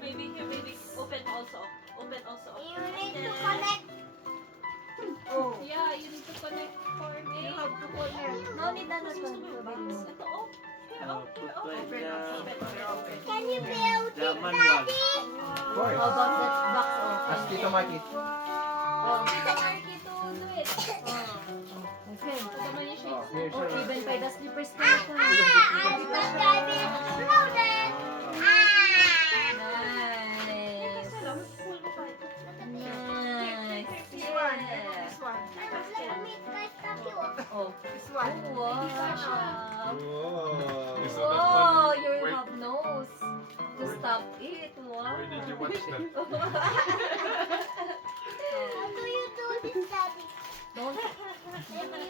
baby. Here, baby. Open also. Open also. You need to connect. Oh. Yeah, you need to connect for me. You have to connect. No, need na Gusto mo yung box? Ito, oh. Here, oh. Here, oh. Open, open. Can you build The it, manual. Daddy? Of course. How about that box Ask open? Tito Marky. Oh. Tita Marky to do it. Okay. Ito naman yung Oh, shades. here's Oh, your... even by the slippers na ito. I'm not driving exploded. Nice. Nice. This one. Yeah. This one. Let me try to you. Oh. This one. Wow. Whoa. Oh, you have nose to stop it. Wow. Where did you watch that? How do you do this, Daddy? Don't.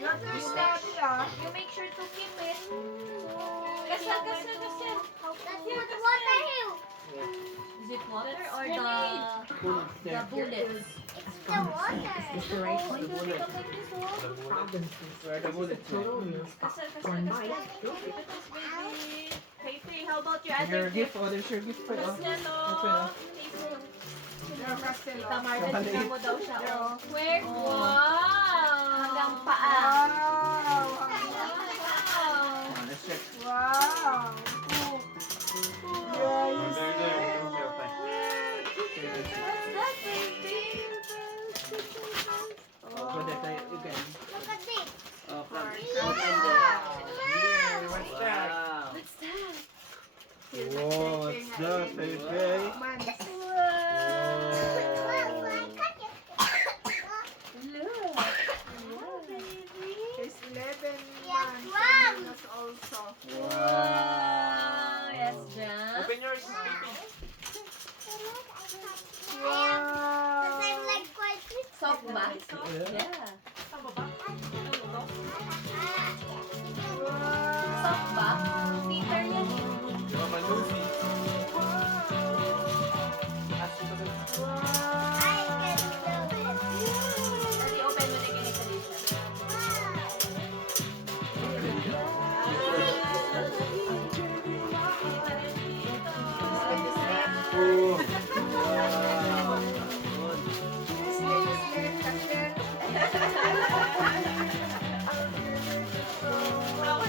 Not this daddy, ah. You make sure to keep it. Kasal, kasal, kasal. Let's put water here. Is it water That's or grenade. the Bullets there. bullets? It's the water. Is the right one? The bullet. Where are the bullets? Kasal, kasal, kasal. Ito, baby. Hey, how about your other Your gift, oh, there's your gift for you. Costello. Open, oh. Your Castello. Tita Marta, tingnan mo daw siya. Oh. Where? Oh. Wow! Hanggang paa. Wow. Wow! Come on, let's check. Wow. Yeah, you There, there. Okay, What's that, baby? Oh, pwede tayo again. Look at this. Oh, come. Here, what's that? Wow. What's that? Whoa, what's that, baby? Man. Look. He's 11 Yes, months ma'am. and years also. Wow. Yes, Jan. Open yours, baby. Because I'm like quite rich. Soft ba? Yeah. Yeah. Saan ba ba? Ano to? Soft ba? Peter yan eh. Mama Lucy. I can do it. Dali, open mo na yung ganito dito. Oh. Wow.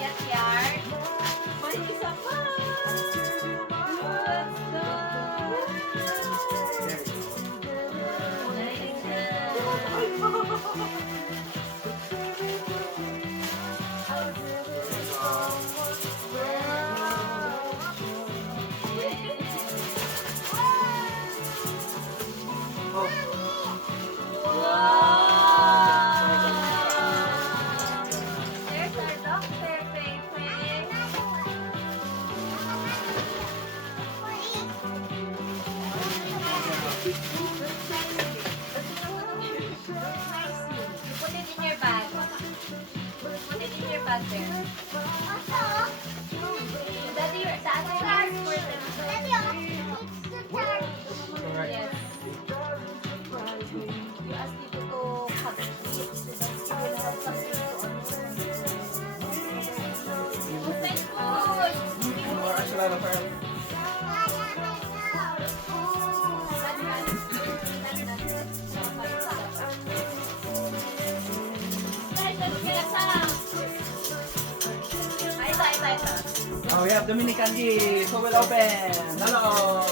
Yes, yard. May isa pa! What's that? Nice. Wow. There's our doctor, Pepe. You put it in your bag. Put it in your bag there. Daddy, the other one is for them. Yes. You ask people to cut it. So that you will have something to open food. Or a lot of her. Oh, we have Dominican gift. Who will open? Hello.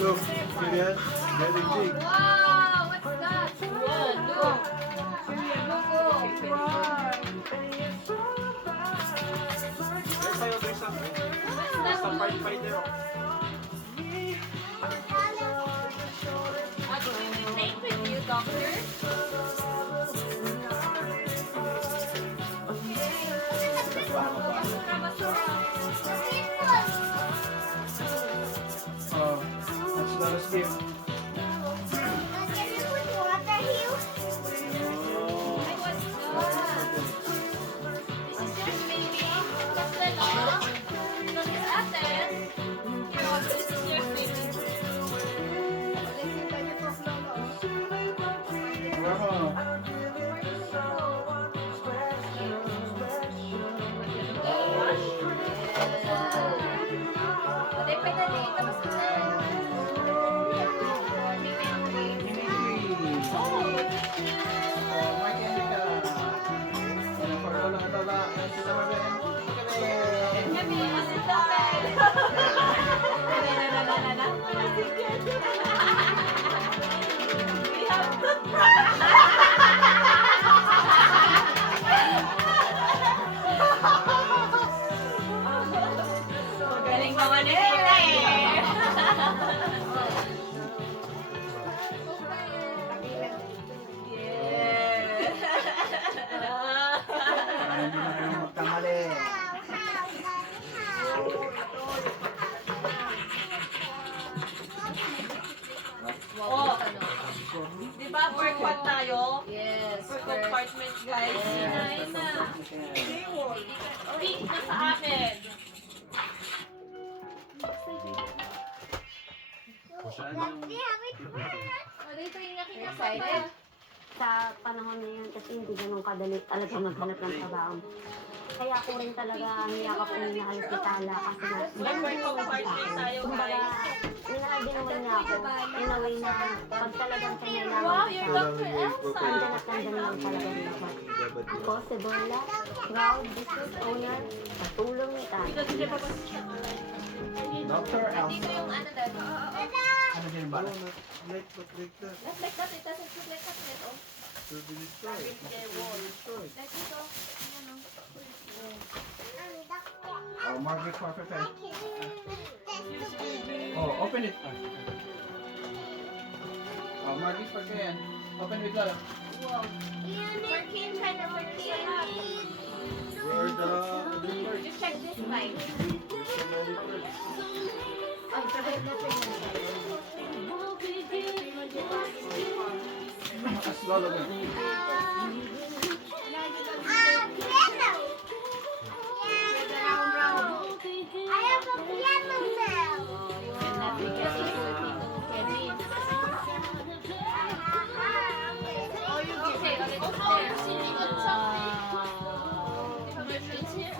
Look, serious? Very big. Wow, what's that? Whoa, look. There's something. What's that? Firefighter. Do we relate with you, doctor? Basura, basura. Oh, that's not a skip. Can you put water here? Ay, what's that? This is yours, baby. Basta lang. This is atin. Here, oh, this is yours, baby. Wow. Aday, pinaliin na basura. Oh, Mark Enrica. Ano pa rin ang tala? Sita Marben. Kami. kami, asin dapat. We have toothbrush. Galing naman ni Tita eh. Yes. Para hindi na kayo magkamali. Oh, di ba work one tayo? Yes. For compartment, guys. Ayun na. Speak na sa amin. Dito yung excited. Sa panahon na yun kasi hindi ganun kadali talaga maghanap ng trabaho. Kaya ako rin talaga niyakap ko na halos si Tala kasi nga, ganun din naman siya sa akin. Kumbaga, ginawa niya ako in a way na pag talagang kailangan Wow, ko you're siya, Dr. Elsa. andyan at andyan lang talaga rin ako. Ako, si Bola, proud business owner, katulong ni Tala. Dr. Dito Elsa. yung ano dad. Ano din ba? Like that. Not like that. It doesn't look like that yet. Oh. To be destroyed. Like dito. Ano? Oh, Margaret Parker pen. Oh, open it. Oh, Margaret Parker yan. Open it lang. Wow. Working kind of working. Where are the other parts? You check this mic. Ay, sabay na As lolo din. I have a piano now. You will not be getting to Kenny. Oh, you give Okay, it. okay, there. Sitting on something. It's here.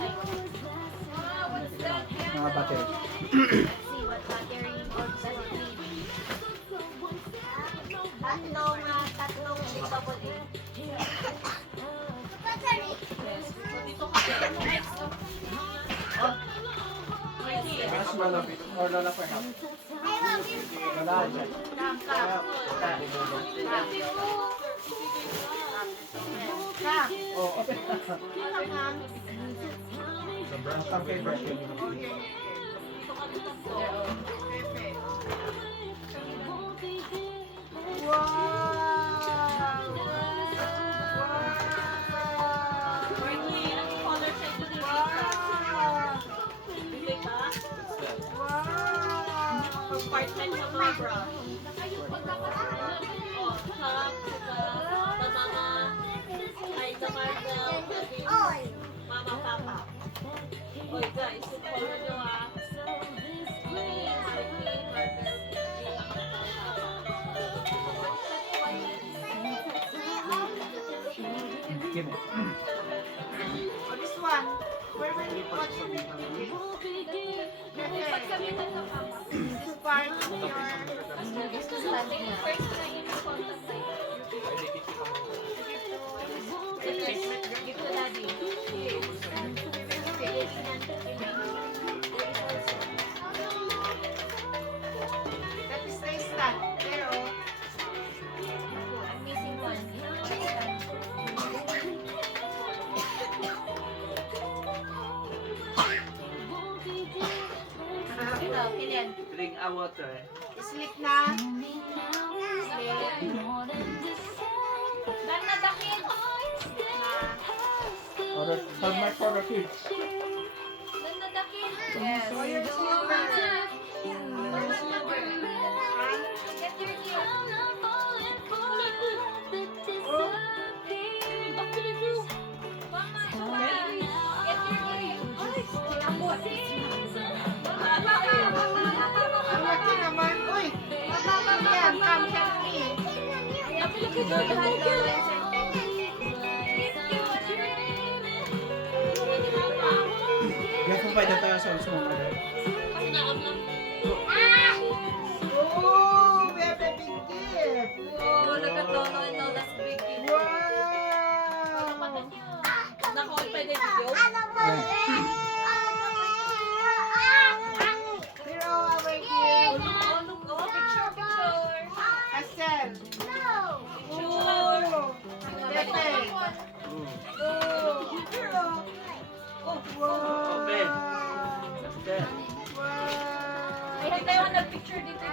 Wow, what's that? Mga battery. Let's see what battery or battery. Tatlong double A. Battery. Yes. So dito ka dito mo X to. Mas malapit. Or lola for help. I love you. Wala dyan. Oh, open. The branch Ang favorite. Compartment ng mga bra. Oh, cup, the mama, ay the Marvel, Oy. mama, papa. Oy guys, follow nyo ah. Give it. Oh, this one. Where will you watch the video? This part of your... Dito daddy. That is the stand. There, oh. I'm missing one. Ito, Kilian. Drink a water. Sleep na. Dan na dakit. Or for the kids. Dan na dakit. Yes. For your sleeper. Get your gear. Mama, get your gear. Ang laki naman. Uy! Yan, come help me. Yan po pa tayo sa usmo. Oh, we have a big gift. Oh, look at Lolo and Lola's big gift. Wow! Nako, pwede video? Here are our gift. Oh, look, oh, picture, picture. Asel. Picture. Pepe. Open. Wow. Then. Ay, hindi tayo nag-picture dito.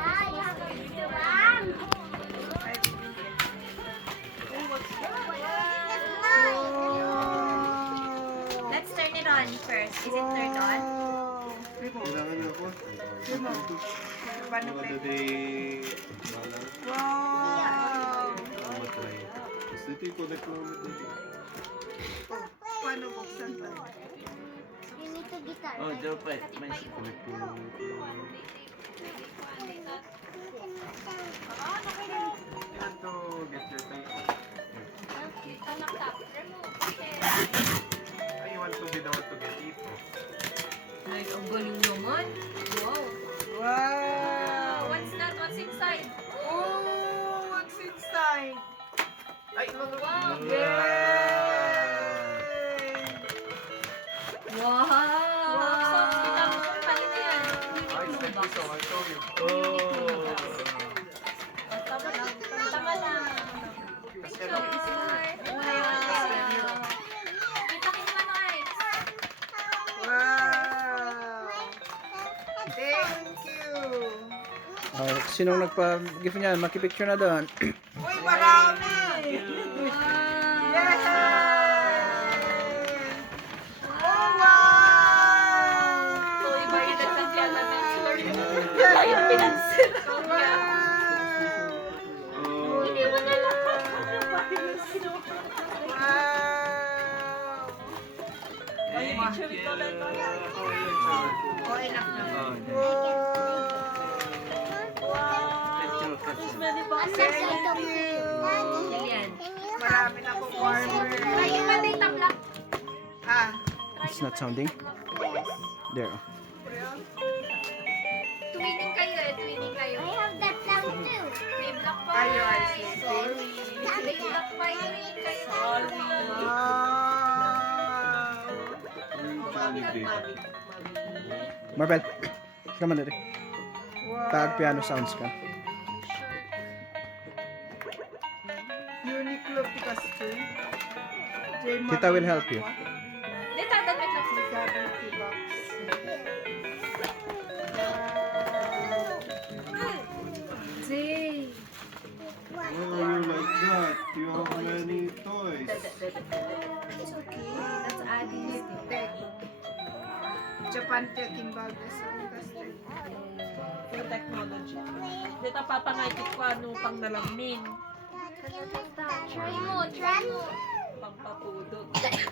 Let's turn it on first. Is it turned on? Kailangan na ako. Paano Mga pa? day, balang. Wow! Matry. Tapos dito yung connect mo ulit dito. Paano buksan ba? You need to guitar. Oh, dapat. May Connect mo ulit. You have to get your paper. You want to be the one to get it. Ay, ang galing naman. Wow. Wow! What's that? What's inside? Oh, what's inside? Ay, Wow. Yay! Wow. So, kita mo kung kanina yan. Ay, thank you so much. Show you. Oh. Tama lang. Tama lang. Picture. Wow. Kita ko naman, Art. Wow! Thank you! Sinong nagpa-gift niyan? Makipicture na doon. Uy, marami! Wow. Yay! Oh, wow! So, iba yung nagsadya na picture. Ayun, pinansin. Wow! Oh. Wow! Thank you. Oh, enough na. Oh, Wow! picture kasi. Thank you! Yan. Marami na po warmer. Try yung maling tablak. Ah, It's not sounding. There. Twinning kayo eh. Twinning kayo. I have that now too. May black pa. ayo, I see. May black pa. Twinning kayo. Wow! Marvel. Come on, Derek. Wow! Tag piano sounds ka. Uniqlo Picasso. Tita will help you. Dito, damit lang. Zay. Why are you like that? You have many toys. It's okay. That's Addie's. Japan Peking Bagus. Yung technology. Dito papangayit ko ano pang nalamin. Try mo. Try mo. Pang papudot. Okay.